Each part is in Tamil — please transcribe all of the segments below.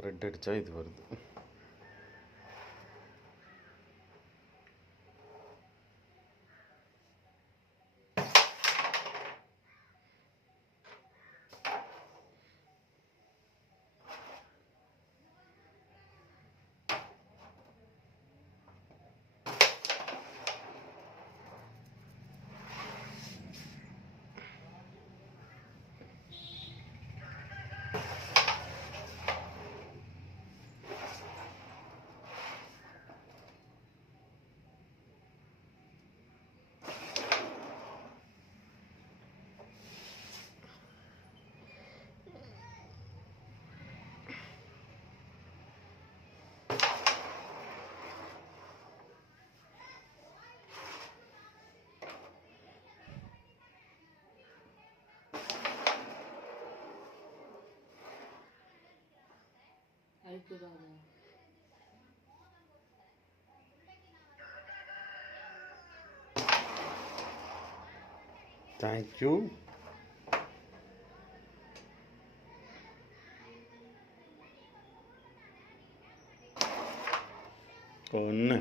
ரெட் அடித்தா இது வருது. அழிக்குதாங்க தேங்க்யூ ஒன்று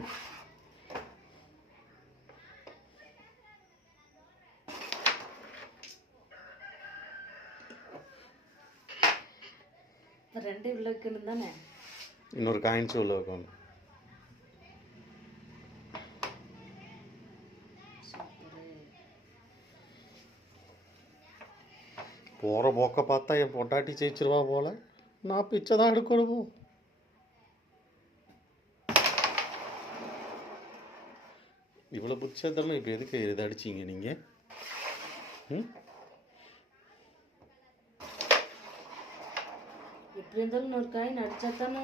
ரெண்டு விளக்குன்னு தானே இன்னொரு காயின்ஸ் உள்ள வைக்கணும் போகிற போக்க பார்த்தா என் பொண்டாட்டி ஜெயிச்சிருவா போல. நான் பிச்சை தான் எடுக்கணும் இவ்வளோ புத்திசாலித்தனமா இப்போ எதுக்கு இதை அடிச்சீங்க நீங்கள் எப்படி இருந்தாலும் இன்னொரு காயின் அடிச்சா தானே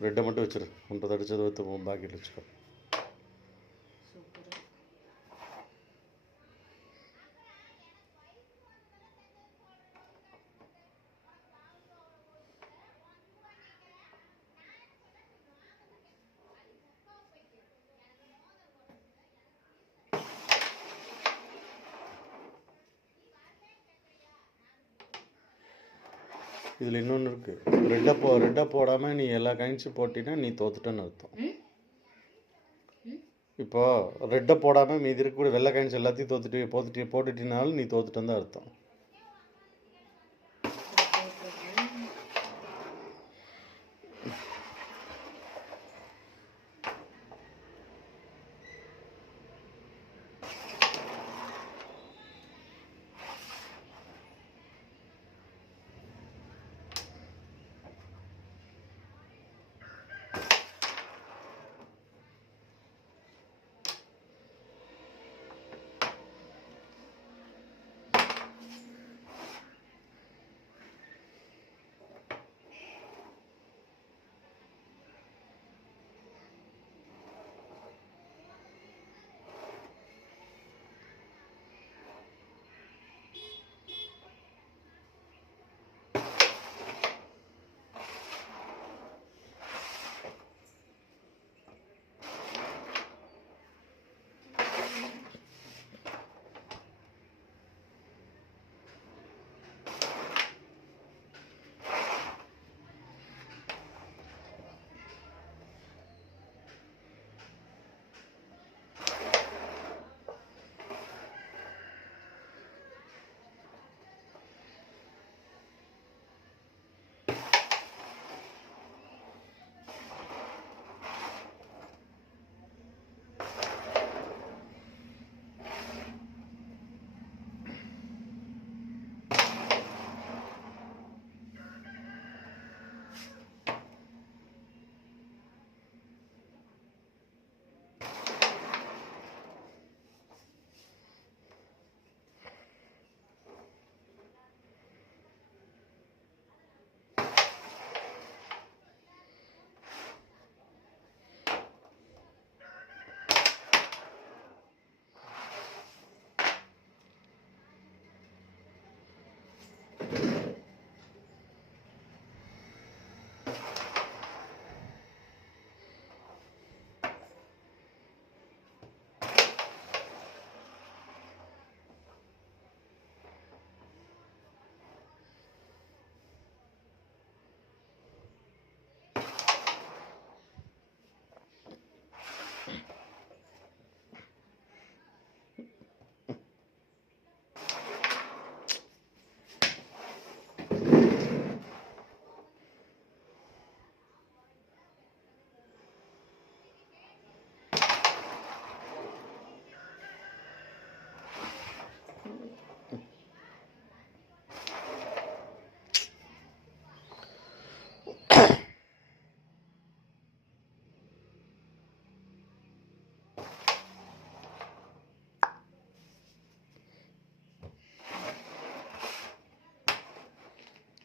రెడ్ అమ్మంటే వచ్చారు. ఉంటుంది అడిచేది బాగా ఇట్లా వచ్చుకో இதில் இன்னொன்று இருக்குது ரெட்டை போ ரெட்டை போடாமல் நீ எல்லா காயின்ஸும் போட்டினா நீ தோத்துட்டேன்னு அர்த்தம். இப்போ ரெட்டை போடாமல் மீதி இருக்கக்கூடிய வெள்ளை காயின்ஸ் எல்லாத்தையும் தோத்துட்டு போத்துட்டு போட்டுட்டினாலும் நீ தோத்துட்டேன்னு தான் அர்த்தம்.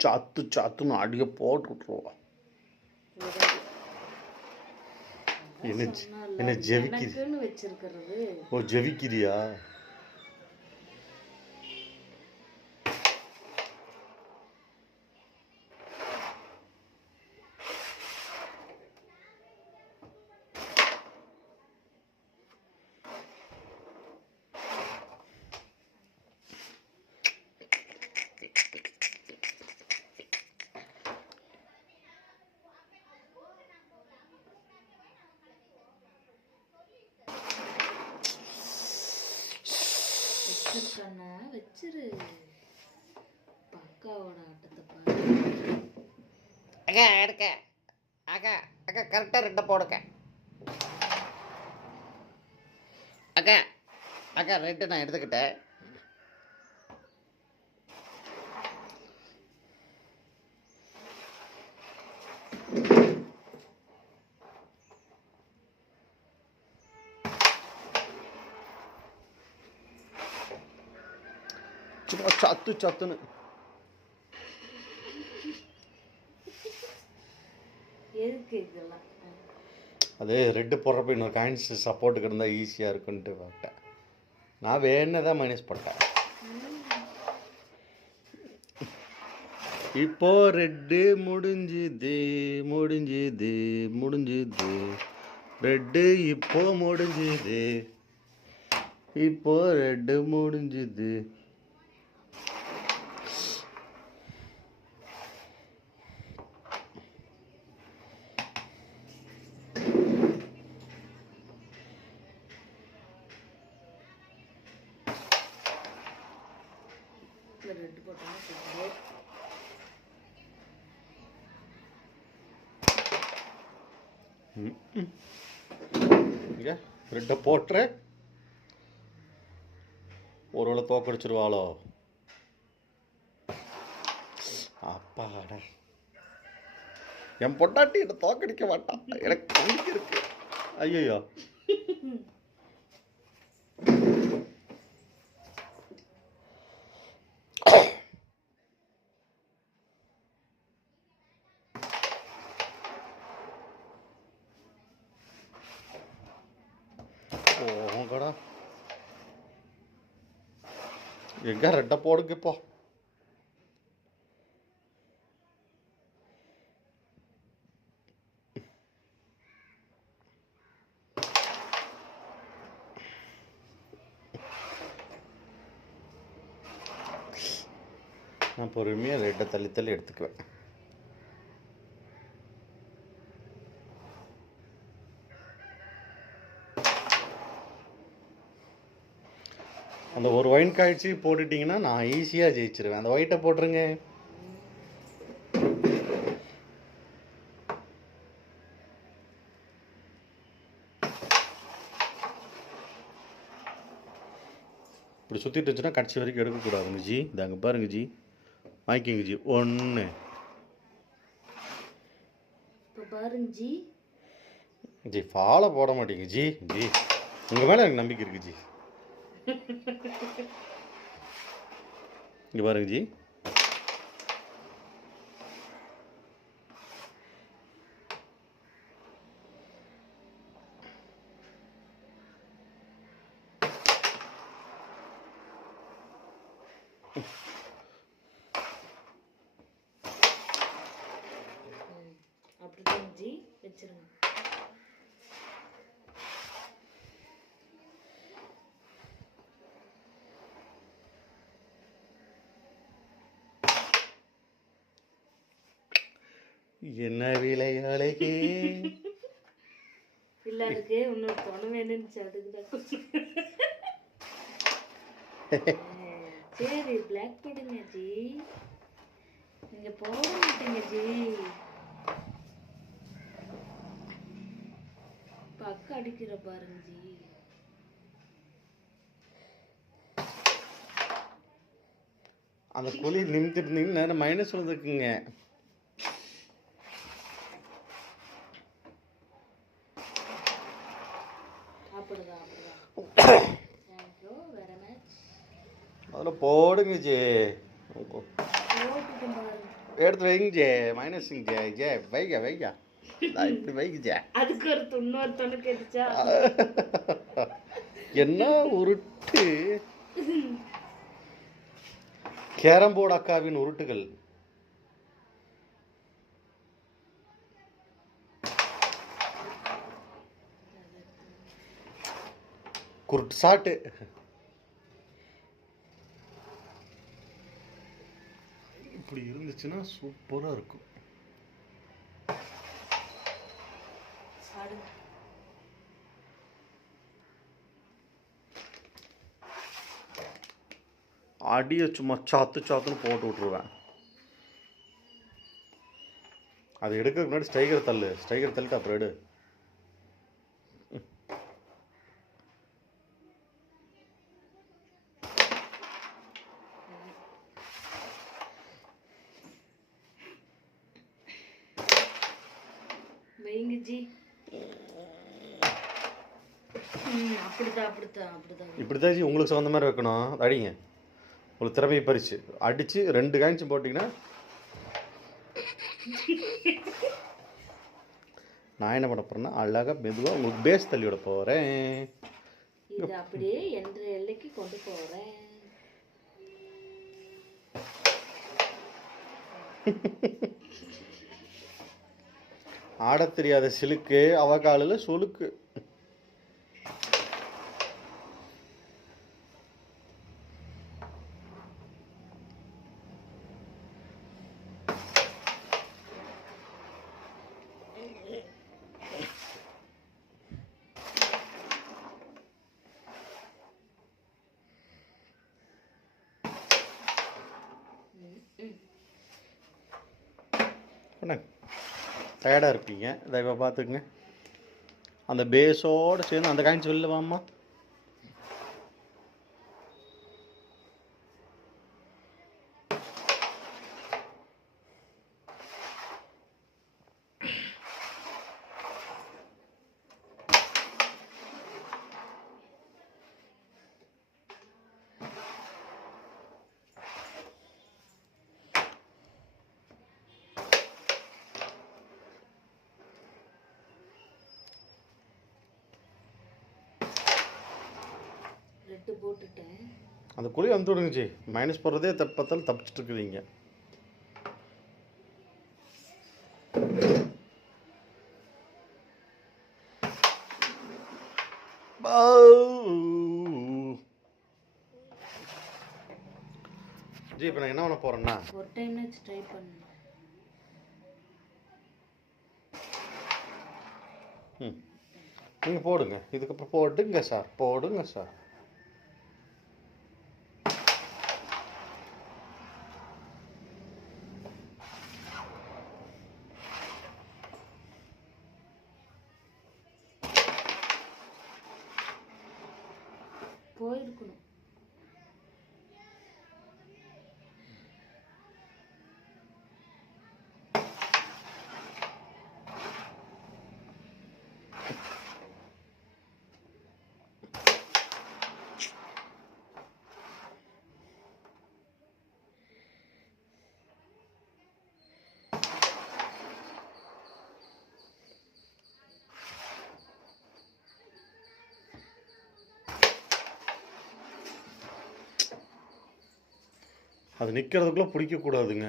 சாத்து சாத்துன்னு அடிய போட்டு விட்ருவா விடாது. என்ன என்ன வச்சிருக்கிறது. ஓ ஜெபிக்கிறியா வச்சிருக்கானா வச்சிரு. பக்காவோட ஆட்டத்தை பாரு. அக்கா எடுக்க. அக்கா அக்கா கரெக்டாக ரெண்டை போடுங்க அக்கா அக்கா ரெண்டு நான் எடுத்துக்கிட்டேன். சும்மா சத்து சத்துன்னு அது ரெட்டு போடுறப்ப இன்னொரு காயின்ஸ் சப்போர்ட்டுக்கு இருந்தால் ஈஸியாக இருக்குன்ட்டு பார்த்தேன் நான் வேணே தான் மைனஸ் போட்டேன் இப்போ ரெட்டு முடிஞ்சுது முடிஞ்சுது முடிஞ்சுது ரெட்டு இப்போ முடிஞ்சுது இப்போ ரெட்டு முடிஞ்சுது இங்கே ரெட்டை போட்டுறேன் ஒருவேளை தோக்கடிச்சிருவாளோ அப்பாடா. என் பொண்டாட்டி என்னை தோக்கடிக்க மாட்டான் எனக்கு இருக்கு. ஐயோ எங்க ரெட்டை போடுங்க இப்போ. நான் பொறுமையாக ரெட்டை தள்ளி தள்ளி எடுத்துக்குவேன். அந்த ஒரு ஒயின் காய்ச்சி போட்டுட்டிங்கன்னா நான் ஈஸியாக ஜெயிச்சிருவேன். அந்த ஒயிட்டை போட்டுருங்க. இப்படி சுற்றிட்டு இருந்துச்சுன்னா கடைசி வரைக்கும் எடுக்கக்கூடாதுங்க ஜி இதாங்க பாருங்க ஜி வாங்கிக்கோங்க ஜி ஒன்று பாருங்க ஜி ஜி ஃபாலோ போட மாட்டீங்க ஜி ஜி உங்கள் மேலே எனக்கு நம்பிக்கை இருக்கு ஜி இங்கே பாருங்க ஜி. அப்படி அப்படிதான் ஜி வச்சிருங்க. என்ன விலை அழகே? இல்ல அதுக்கு இன்னொரு துணை அதுக்கு கொஞ்சம். சரி பிளாக் போடுங்க ஜி. நீங்க போட மாட்டீங்க ஜி. பக்க அடிக்கிற பாருங்க ஜி. அந்த குழி நிமித்திருந்தீங்கன்னா நேரம் மைனஸ் வந்துருக்குங்க. ஜி. எடுத்து வைங்க ஜே. மைனஸுங்க ஜே. ஜே வைங்க வைங்க இப்படி வைங்க ஜே. அதுக்கு ஒரு இன்னொருத்தொன்னு கேட்டுச்சா? என்ன உருட்டு? கேரம் போர்டு அக்காவின் உருட்டுகள். குருட்டு சாட்டு. இப்படி இருந்துச்சுன்னா சூப்பராக இருக்கும். அடியை சும்மா சாத்து சாத்துன்னு போட்டு விட்ருவேன் அது எடுக்கிறதுக்கு முன்னாடி ஸ்ட்ரைக்கர் தள்ளு. ஸ்ட்ரைக்கர் தள்ளிட்டு அப்புறம் எடு. வைங்க ஜி ம், அப்படிதான் அப்படிதான் அப்படிதான் இப்படி தான் ஜி உங்களுக்கு சொந்த மாதிரி வைக்கணும். அடிங்க. உங்களுக்கு திறமையை பறிச்சு. அடித்து ரெண்டு காய்ச்சி போட்டிங்கன்னா நான் என்ன பண்ண போகிறேன்னா அழகாக மெதுவாக உங்களுக்கு பேஸ் தள்ளி விட போகிறேன் இது அப்படியே என்ற எல்லைக்கு கொண்டு போறேன். ஆடத் தெரியாத சிலுக்கு அவ காலில் சொலுக்கு. என்ன டயர்டாக இருப்பீங்க. தயவாக பார்த்துக்குங்க. அந்த பேஸோடு சேர்ந்து அந்த காயின்ஸ் வெளில வாம்மா. ரெட்டு போட்டுட்டேன் அந்த குழி வந்து விடுங்கச்சி மைனஸ் போடுறதே தப்பத்தால் தப்பிச்சிட்டு இருக்கிறீங்க ஜி இப்போ நான் என்ன பண்ண போகிறேன்னா ஒரு டைம் ட்ரை பண்ணு. ம். நீங்கள் போடுங்க. இதுக்கப்புறம் போடுங்க சார். போடுங்க சார். அது நிற்கிறதுக்குள்ளே பிடிக்கக்கூடாதுங்க.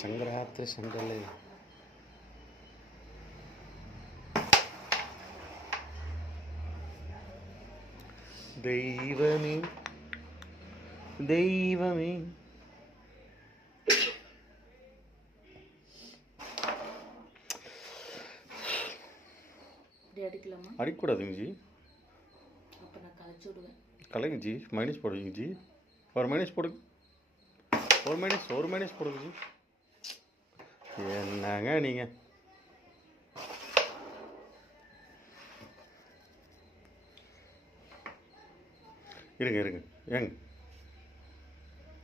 சங்கராத்திரி சங்கல் தெய்வமே தெய்வமே. அடிக்கலாமா? அடிக்கக்கூடாதுங்க ஜி அப்போ நான் கலைச்சி விடுவேன். கலைங்க ஜி மைனஸ் போடுங்க ஜி ஒரு மைனஸ் போடுங்க ஒரு மைனஸ் ஒரு மைனஸ் போடுங்க ஜி என்னங்க நீங்கள் இருங்க இருங்க. ஏங்க.